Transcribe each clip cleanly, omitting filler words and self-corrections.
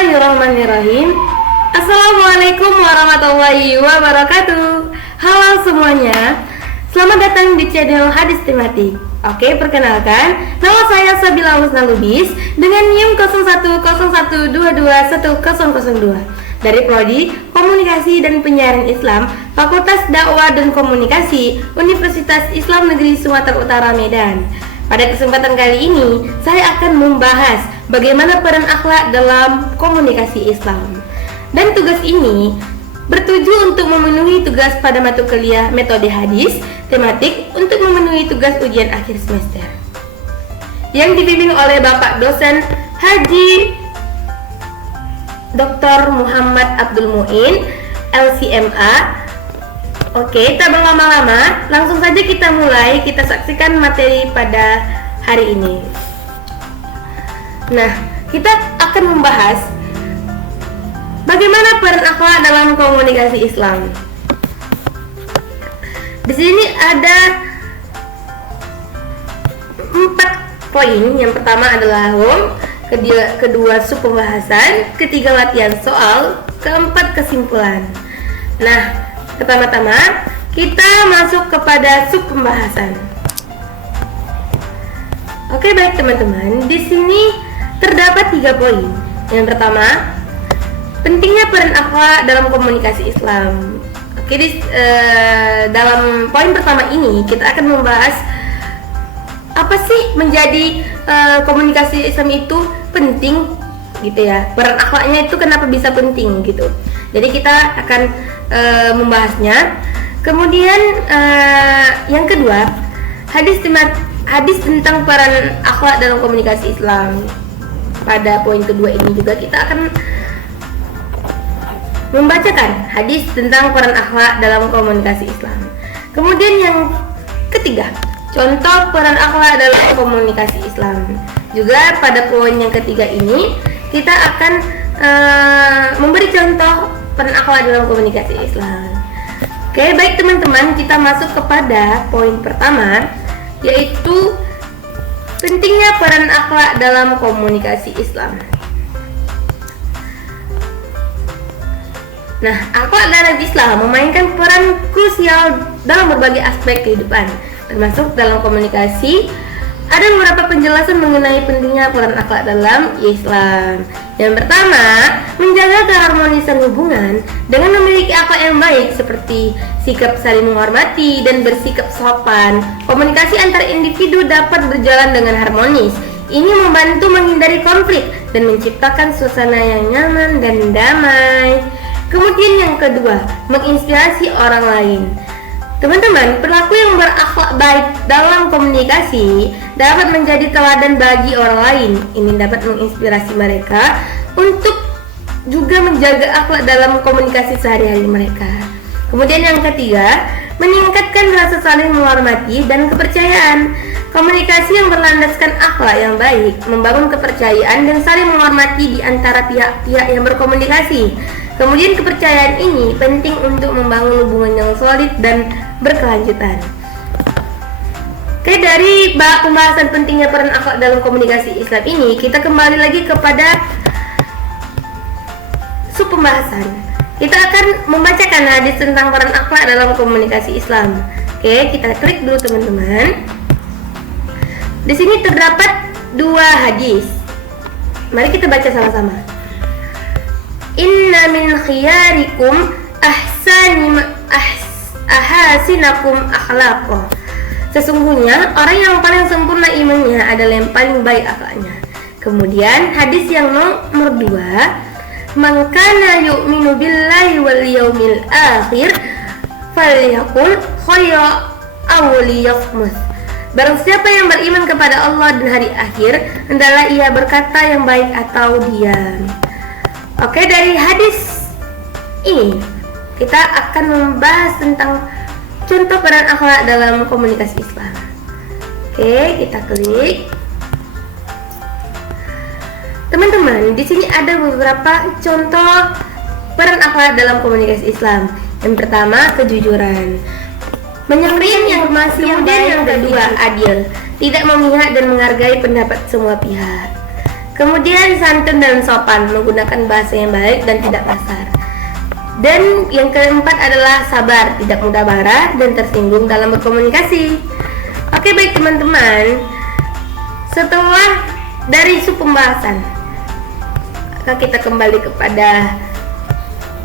Bismillahirrahmanirrahim. Assalamualaikum warahmatullahi wabarakatuh. Halo semuanya, selamat datang di channel Hadis Tematik. Oke, perkenalkan, nama saya Sabila Husna Lubis dengan NIM 0101221002 dari Prodi Komunikasi dan Penyiaran Islam, Fakultas Dakwah dan Komunikasi, Universitas Islam Negeri Sumatera Utara, Medan. Pada kesempatan kali ini, saya akan membahas bagaimana peran akhlak dalam komunikasi Islam. Dan tugas ini bertuju untuk memenuhi tugas pada mata kuliah metode hadis tematik untuk memenuhi tugas ujian akhir semester yang dibimbing oleh Bapak dosen Haji Dr. Muhammad Abdul Muin, LCMA. Oke, tak berlama-lama, langsung saja kita mulai. Kita saksikan materi pada hari ini. Nah, kita akan membahas bagaimana peran akhlak dalam komunikasi Islam. Di sini ada 4 poin. Yang pertama adalah kedua sub pembahasan, ketiga latihan soal, keempat kesimpulan. Nah, pertama-tama kita masuk kepada sub pembahasan. Oke, baik teman-teman. Di sini terdapat 3 poin. Yang pertama, pentingnya peran akhlak dalam komunikasi Islam. Oke, dalam poin pertama ini kita akan membahas apa sih menjadi komunikasi Islam itu penting gitu ya. Peran akhlaknya itu kenapa bisa penting gitu. Jadi kita akan membahasnya. Kemudian yang kedua, hadis tentang peran akhlak dalam komunikasi Islam. Pada poin kedua ini juga kita akan membacakan hadis tentang peran akhlak dalam komunikasi Islam. Kemudian yang ketiga, contoh peran akhlak dalam komunikasi Islam. Juga pada poin yang ketiga ini kita akan memberi contoh peran akhlak dalam komunikasi Islam. Oke, baik teman-teman, kita masuk kepada poin pertama, yaitu pentingnya peran akhlak dalam komunikasi Islam. Nah, akhlak dalam Islam memainkan peran krusial dalam berbagai aspek kehidupan, termasuk dalam komunikasi. Ada beberapa penjelasan mengenai pentingnya peran akhlak dalam Islam. Yang pertama, menjaga keharmonisan hubungan dengan memiliki akhlak yang baik seperti sikap saling menghormati dan bersikap sopan. Komunikasi antar individu dapat berjalan dengan harmonis. Ini membantu menghindari konflik dan menciptakan suasana yang nyaman dan damai. Kemudian yang kedua, menginspirasi orang lain. Teman-teman, perilaku yang berakhlak baik dalam komunikasi dapat menjadi teladan bagi orang lain. Ini dapat menginspirasi mereka untuk juga menjaga akhlak dalam komunikasi sehari-hari mereka. Kemudian yang ketiga, meningkatkan rasa saling menghormati dan kepercayaan. Komunikasi yang berlandaskan akhlak yang baik membangun kepercayaan dan saling menghormati di antara pihak-pihak yang berkomunikasi. Kemudian kepercayaan ini penting untuk membangun hubungan yang solid dan berkelanjutan. Oke, dari pembahasan pentingnya peran akhlak dalam komunikasi Islam ini, kita kembali lagi kepada sub pembahasan. Kita akan membacakan hadis tentang peran akhlak dalam komunikasi Islam. Oke, kita klik dulu teman-teman. Di sini terdapat 2 hadis. Mari kita baca sama-sama. Inna min khiyarikum ahasinakum akhlaqah. Sesungguhnya orang yang paling sempurna imannya adalah yang paling baik akhlaknya. Kemudian hadis yang nomor 2, man kana yu'minu billahi wal yaumil akhir falyaqul khayran aw liyasmut. Barang siapa yang beriman kepada Allah dan hari akhir, hendaklah ia berkata yang baik atau diam. Oke, dari hadis ini kita akan membahas tentang contoh peran akhlak dalam komunikasi Islam. Oke, kita klik. Teman-teman, di sini ada beberapa contoh peran akhlak dalam komunikasi Islam. Yang pertama, kejujuran, menyampaikan informasi yang baik. Yang kedua, adil, tidak memihak dan menghargai pendapat semua pihak. Kemudian santun dan sopan, menggunakan bahasa yang baik dan tidak kasar. Dan yang keempat adalah sabar, tidak mudah marah dan tersinggung dalam berkomunikasi. Oke, baik teman-teman, setelah dari isu pembahasan, maka kita kembali kepada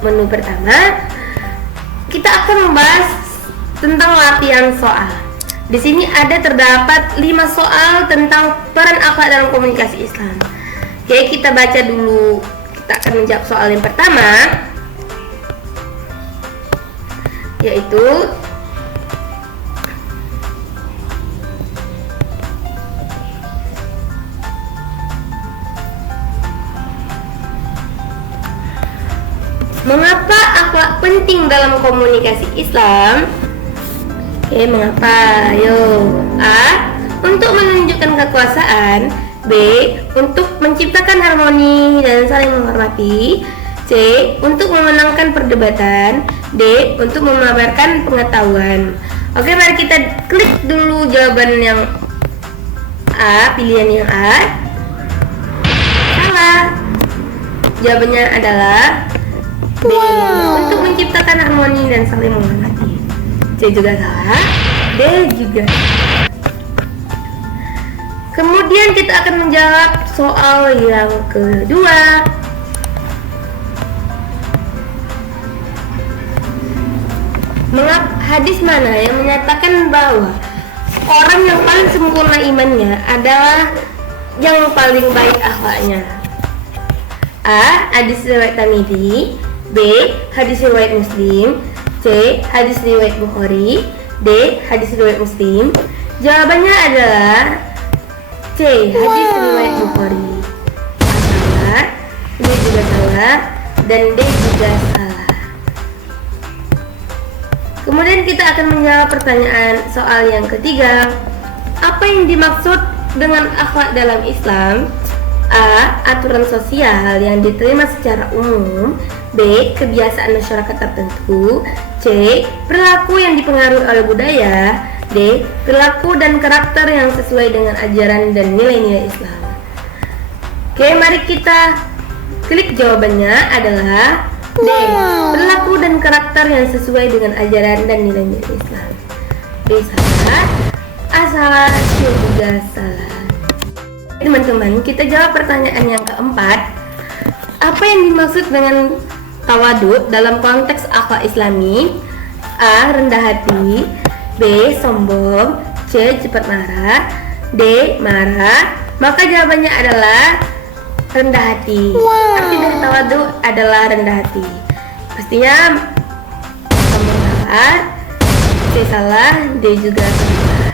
menu pertama. Kita akan membahas tentang latihan soal. Di sini terdapat 5 soal tentang peran akhlak dalam komunikasi Islam. Oke, kita baca dulu. Kita akan menjawab soal yang pertama, yaitu mengapa akhlak penting dalam komunikasi Islam? Oke, mengapa? Ayo. A. Untuk menunjukkan kekuasaan. B. Untuk menciptakan harmoni dan saling menghormati. C. Untuk memenangkan perdebatan. D. Untuk memamerkan pengetahuan. Oke, mari kita klik dulu jawaban yang A, pilihan yang A. Salah. Jawabannya adalah B. Untuk menciptakan harmoni dan saling menghormati. C juga salah. D juga. Kemudian kita akan menjawab soal yang kedua. Hadis mana yang menyatakan bahwa orang yang paling sempurna imannya adalah yang paling baik akhlaknya? A. Hadis riwayat Tirmidzi. B. Hadis riwayat Muslim. C. Hadis riwayat Bukhari. D. Hadis riwayat Muslim. Jawabannya adalah C. Hadis riwayat Bukhari. Salah. D juga salah. Dan D juga salah. Kemudian kita akan menjawab pertanyaan soal yang ketiga. Apa yang dimaksud dengan akhlak dalam Islam? A. Aturan sosial yang diterima secara umum. B. Kebiasaan masyarakat tertentu. C. Perilaku yang dipengaruhi oleh budaya. D. Perilaku dan karakter yang sesuai dengan ajaran dan nilai-nilai Islam. Oke, mari kita klik jawabannya adalah D. Perilaku dan karakter yang sesuai dengan ajaran dan nilai-nilai Islam. D salah. A salah. C juga salah. Teman-teman, kita jawab pertanyaan yang keempat. Apa yang dimaksud dengan tawadu dalam konteks akhlak Islami? A. Rendah hati. B. Sombong. C. Cepat marah. D. Marah. Maka jawabannya adalah rendah hati. Arti dari tawadu adalah rendah hati. Pastinya sombong salah. C salah. D juga salah.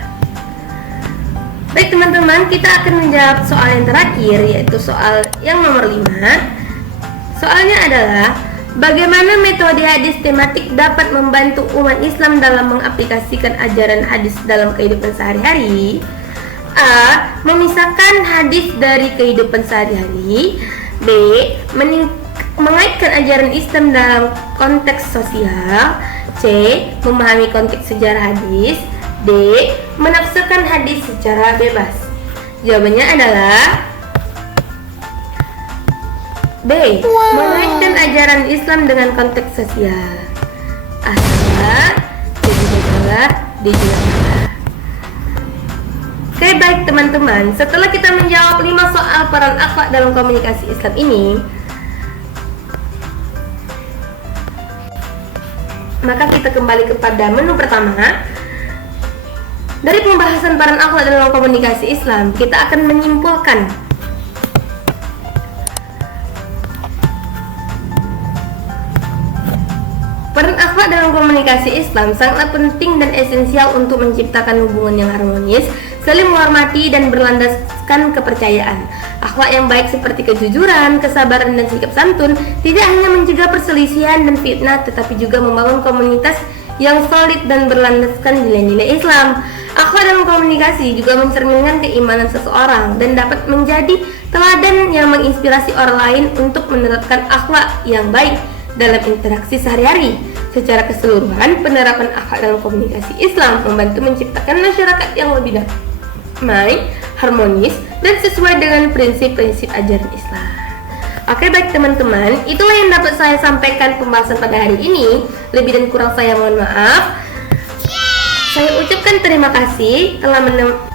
Baik teman-teman, kita akan menjawab soal yang terakhir, yaitu soal yang nomor 5. Soalnya adalah bagaimana metode hadis tematik dapat membantu umat Islam dalam mengaplikasikan ajaran hadis dalam kehidupan sehari-hari? A. Memisahkan hadis dari kehidupan sehari-hari. B. Mengaitkan ajaran Islam dalam konteks sosial. C. Memahami konteks sejarah hadis. D. Menafsirkan hadis secara bebas. Jawabannya adalah B. Mengaitkan ajaran Islam dengan konteks sosial. A salah. C juga salah. D juga salah. Oke, baik teman-teman, setelah kita menjawab 5 soal peran akhlak dalam komunikasi Islam ini, maka kita kembali kepada menu pertama. Dari pembahasan peran akhlak dalam komunikasi Islam, kita akan menyimpulkan peran akhlak dalam komunikasi Islam sangat penting dan esensial untuk menciptakan hubungan yang harmonis, saling menghormati dan berlandaskan kepercayaan. Akhlak yang baik seperti kejujuran, kesabaran dan sikap santun tidak hanya mencegah perselisihan dan fitnah, tetapi juga membangun komunitas yang solid dan berlandaskan nilai-nilai Islam. Akhlak dalam komunikasi juga mencerminkan keimanan seseorang dan dapat menjadi teladan yang menginspirasi orang lain untuk menerapkan akhlak yang baik dalam interaksi sehari-hari. Secara keseluruhan, penerapan akhlak dalam komunikasi Islam membantu menciptakan masyarakat yang lebih damai, harmonis, dan sesuai dengan prinsip-prinsip ajaran Islam. Oke baik teman-teman, itulah yang dapat saya sampaikan pembahasan pada hari ini. Lebih dan kurang saya mohon maaf. Saya ucapkan terima kasih telah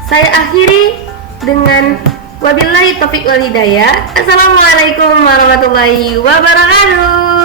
saya akhiri dengan wabillahi taufiq wal hidayah. Assalamualaikum warahmatullahi wabarakatuh.